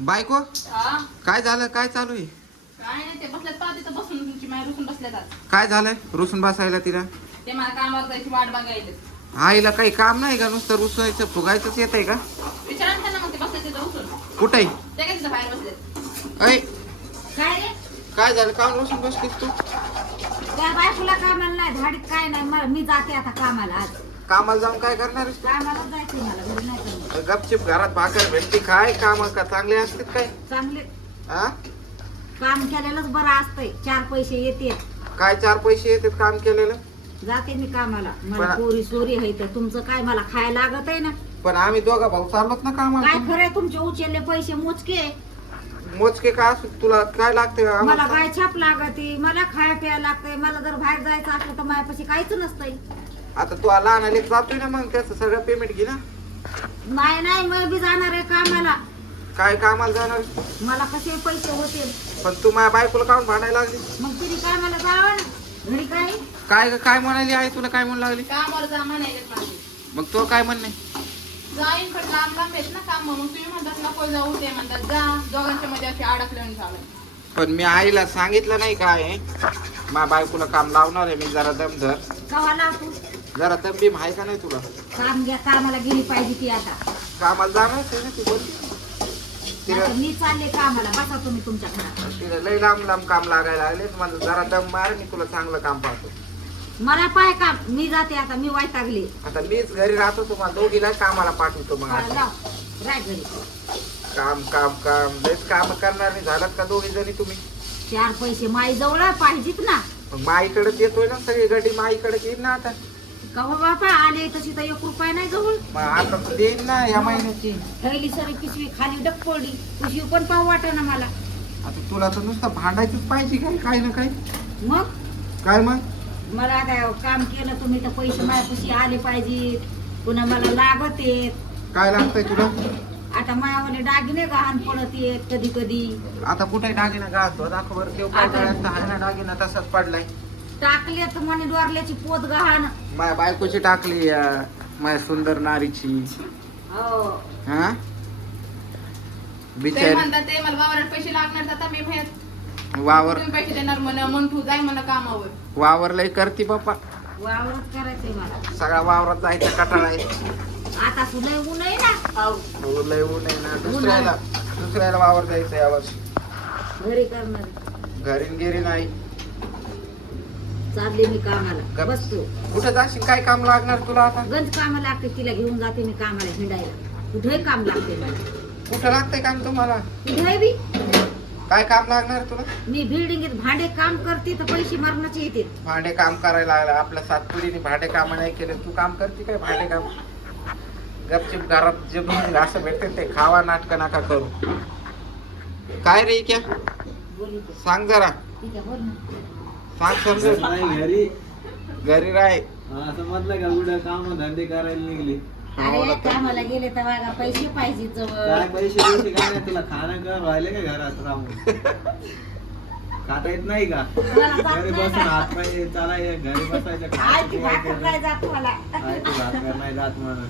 बायको हा काय झालं? काय चालू आहे? काय नाही ते बसल्यात पहा तिथं बसून तुमची माय रुसून बसल्यात आज. काय झालंय रुसून बसायला तिला? ते मला कामावर जायची वाट बघायला. आईला काही काम नाही का? नुसतं रुसायचं फुगायचंच येत आहे का? विचारा ना त्यांना मग ते बसले तिथं रुसून. कुठे? ते काय तिथं बाहेर बसलेत. ऐ काय रे काय झालं? काम रुसून बसलीस तू? त्या बायकोला कामाला नाही धाडीत काय नाही मी जाते आता कामाला आज कामाला जाऊन काय करणार आहेस तू? कामाला जायचंय मला घरी नाही करणार. गपचिप घरात भाकर भेटती काय? काम का चांगले असतात काय? चांगले हा? काम केलेलंच बरं असतंय 4 पैसे येते काय 4 पैसे येतात काम केलेलं? जाते मी कामाला मला पण- पोरी सोरी आहे तर तुमचं काय मला खायला लागत आहे ना पण आम्ही दोघा भाऊ चाललोत ना काय कामाला. खरंय तुमचे उचलले पैसे मोजके मोजके का असू तुला काय लागते मला बाय छाप लागते मला खाया प्यायला लागतंय मला जर बाहेर जायचं असलं तर माझ्यापाशी काहीच नसतंय आता तू लहान आले जातोय ना मग त्याचं सगळं पेमेंट घे ना. नाही नाही मी बी जाणार आहे कामाला काय कामाला जाणार? मला कसे पैसे होतील पण तू माझ्या बायकोला काढून भांडायला लागली. मग तिने कामाला जावं ना घरी काय काय काय म्हणाली आहे तुला? काय म्हणू लागली? कामावर जा म्हणायले मला. मग तो काय म्हणणे? जाईन पण लांब लांब आहेत ना काम मग तुम्ही म्हणतात नको जाऊ ते म्हणतात जा दोघांच्या मध्ये अशी अडकल्याने झालं. पण मी आईला सांगितलं नाही काय माझ्या बायकोला काम लावणार आहे मी. जरा दम धर, कवा लावतो जरा दमबीम आहे का नाही तुला? काम घ्या कामाला गेली पाहिजे ती आता कामाला जाणार आहे ना तू? बोल तिला नाहीतर मी चालले कामाला बसा तुम्ही तुमच्या घरात तिला लय लांब लांब काम लागायला लागले. माझं जरा दम मार, मी तुला चांगलं काम पाहतो. मला पाय काम मी जाते आता मी वैतागली आता मीच घरी राहतो, तुम्हाला दोघीला कामाला पाठवतो. मग आता लाव राय घरी काम काम काम लयच काम करणार नाही झालात का दोघी जणी तुम्ही? 4 पैसे माई जवळ पाहिजेत ना मग माईकडेच येतोय ना सगळी गडी माईकडेच येईल ना आता. कवा बापा आले तशी तर 1 रुपया नाही जवळ मग आता तर देईन ना या महिन्याची. थैली सरी पिशवी खाली डकपडली पिशवी पण पाहू वाटेना मला आता तुला तर नुसतं भांडायचंच पाहिजे काय काय ना काय. मग काय मग? मला आता काम केलं तुम्ही तर पैसे माझ्यापाशी आले पाहिजेत पुन्हा मला लागत येत काय लागतंय तुला? आता मायावाले दागिने गहाण पडत येत कधी कधी आता कुठे दागिना घालतो दाखव बरं. देव काय गळ्यात तर आहे ना दागिना तसाच पडलाय. टाकले तर म्हणे डोरल्याची पोत गहाण माझ्या बायकोची टाकली माझ्या सुंदर नारीची. हो हा ते बिचारी म्हणतात ते मला वावरात पैसे लागणार आता मी बाहेर वावर तुम्ही पैसे देणार म्हणा म्हणतो जाय म्हणा कामावर. वावर लय करती बाप्पा. वावरच करायचंय मला सगळ्या वावरात जायचा कटाळा आहे. आता तुला ऊन आहे ना हो, लय ऊन आहे ना. दुसऱ्याला वावर जायचं यावर्षी. घरी करणार घरी गेरी नाही. चालले मी कामाला बसतो कुठं जाशील? काय काम लागणार तुला आता? गंज कामाला लागते तिला घेऊन जाते मी कामाला हिंडायला कुठे काम लागते मला कुठं लागतंय काम तुम्हाला? कुठे बी काय काम लागणार तुला? मी बिल्डिंगीत भांडे काम करते तर पैसे मरणाचे येते भांडे काम करायला लागला. आपल्या 7 पिढीने भांडे काम नाही केले. तू काम करते काय भांडे काम? गपचिप घरात जे भेटेल असं भेटते ते खावा. नाटक नका करू. काय रे क्या बोली सांग जरा. ठीक आहे बोल ना सांग समजून. नाही घरी घरी राह. हा समजलं का कुठं काम धंदे करायला निघले. अरे कामाला गेले तर बघा पैसे पाहिजे जवळ काय पैसे काय नाही तुला खाणं कर राहिले का घरात राहून खाता येत नाही का? मला जात घरी नाही बसून का? हात पाय चालाय घरी बसायचं आजची भाकर खायचं नाही जात मला भाकर नाही जात म्हणून